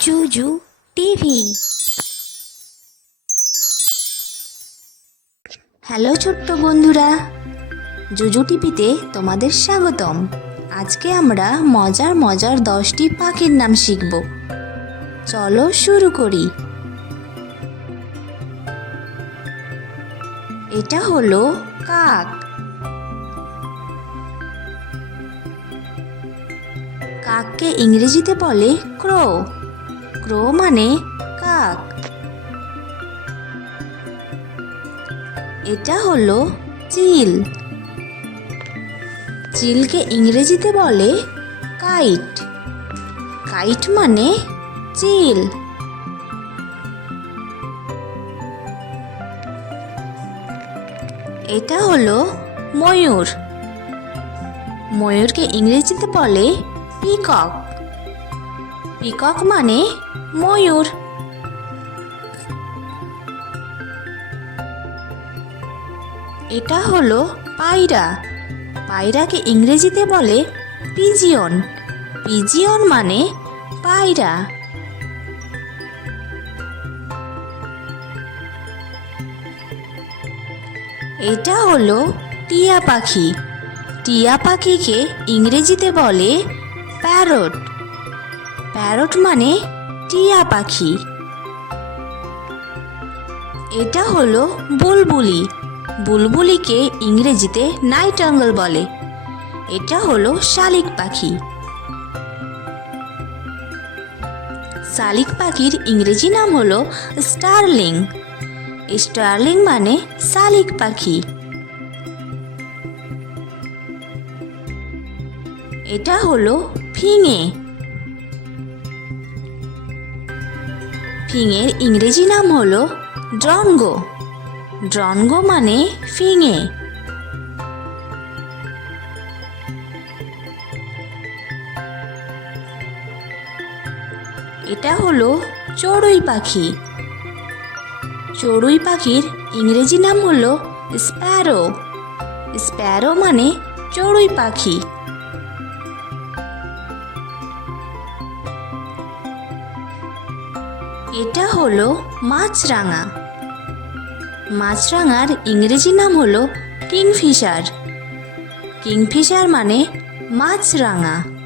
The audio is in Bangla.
জুজু টিভি। হ্যালো ছোট্ট বন্ধুরা, জুজু টিভিতে তোমাদের স্বাগতম। আজকে আমরা মজার মজার 10টি পাখির নাম শিখব। চলো শুরু করি। এটা হলো কাক। কাককে ইংরেজিতে বলে ক্রো। ক্রো মানে কাক। এটা হলো চিল। চিলকে ইংরেজিতে বলে কাইট। কাইট মানে চিল। এটা হলো ময়ূর। ময়ূরকে ইংরেজিতে বলে পিকক। পিকক মানে ময়ূর। এটা হলো পায়রা। পায়রাকে ইংরেজিতে বলে পিজিয়ন। পিজিয়ন মানে পায়রা। এটা হলো টিয়া পাখি। টিয়া পাখিকে ইংরেজিতে বলে প্যারট। প্যারট মানে টিয়া পাখি। এটা হলো বুলবুলি। বুলবুলিকে ইংরেজিতে নাইটিঙ্গেল বলে। এটা হলো শালিক পাখি। শালিক পাখির ইংরেজি নাম হলো স্টারলিং। স্টারলিং মানে শালিক পাখি। এটা হলো ফিঙে। ফিঙের ইংরেজি নাম হলো ড্রনগো। ড্রনগো মানে ফিঙে। এটা হলো চড়ুই পাখি। চড়ুই পাখির ইংরেজি নাম হলো স্প্যারো। স্প্যারো মানে চড়ুই পাখি। এটা হলো মাছরাঙা। মাছরাঙার ইংরেজি নাম হলো কিংফিশার। কিংফিশার মানে মাছরাঙা।